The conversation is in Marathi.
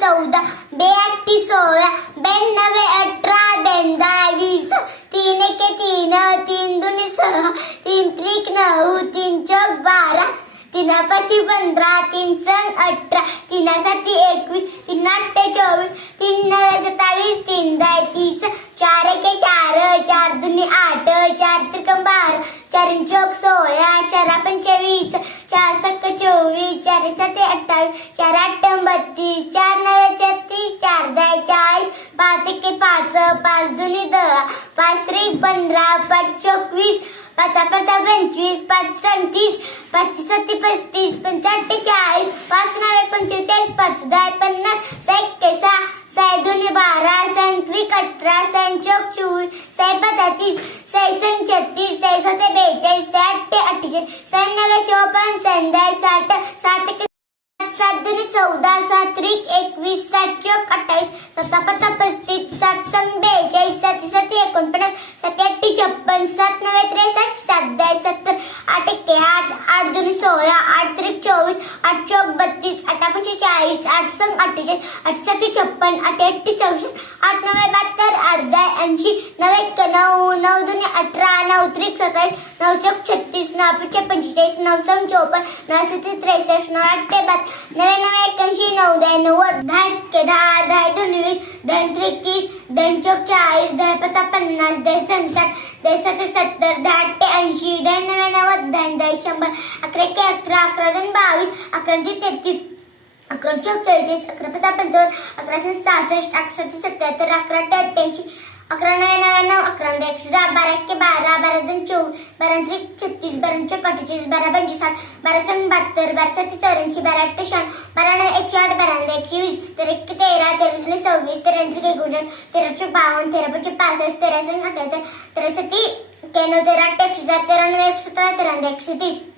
14, बे 8 16, बेन 9 18, बेन 10 20, 3 1 3, 3 2 6, 3 3 9, 3 4 12, 3 5 15, 3 6 18, 3 7 21, 3 8 24, 3 9 27, 3 10 30, 4 1 4, 4 2 8, 4 3 12, 4 4 16, 4 5 20, 4 7 24, 4 7 28, 4 8 32, 4 9 36, 4 10 40, 5 1 5, 5 2 10, 5 3 15, 5 24, 5 5 25, 5 37, 5 7 35, 5 8 40, 5 9 45, 5 10 50, 6 6, 6 2 12, 6 3 18, 6 4 24, 6 35, 6 36, 6 7 42, 6 8 48, 6 9 54, 6 10 60, 7 1 7 2 14, 7 3 21, 7 4 28, 7 5 35, 7 6 42, 7 7 49, 7 8 56, 7 9 63, 7 10 70, 8 1 8, 8 2 16, 8 3 24, 8 4 32, 8 5 40, 8 6 48, 8 7 56, 8 8 64, 8 9 72, 8 10 80, 9 1 9, 9 2 18, 9 3 27, 9 4 36, 9 5 45, 9 6 54, 9 7 63, 9 8 32, 9 9 81, 9 10 90, 10 10, 10 2 20, 10 3 30, 10 4 40, 10 5 50, 10 6 60, 10 7 70, 10 8 80, 10 9 90, 10 10 100, 11 11, 11 22, 11 33, 11 44, 11 5 55, 11 66, 11 77, 11 88, 11 99, 11 110, 12 1 12, 12 2 24, 12 3 36, 12 4 48, 12 5 60, 12 6 72, 12 7 84, 12 8 96, 12 9 108, 12 120, 13 1 13, 13 2 26, 13 3 19, 13 4 52, 13 5 65, 13 6 78, 13 7 91, 13 8 110, 13 9 117, 13 130.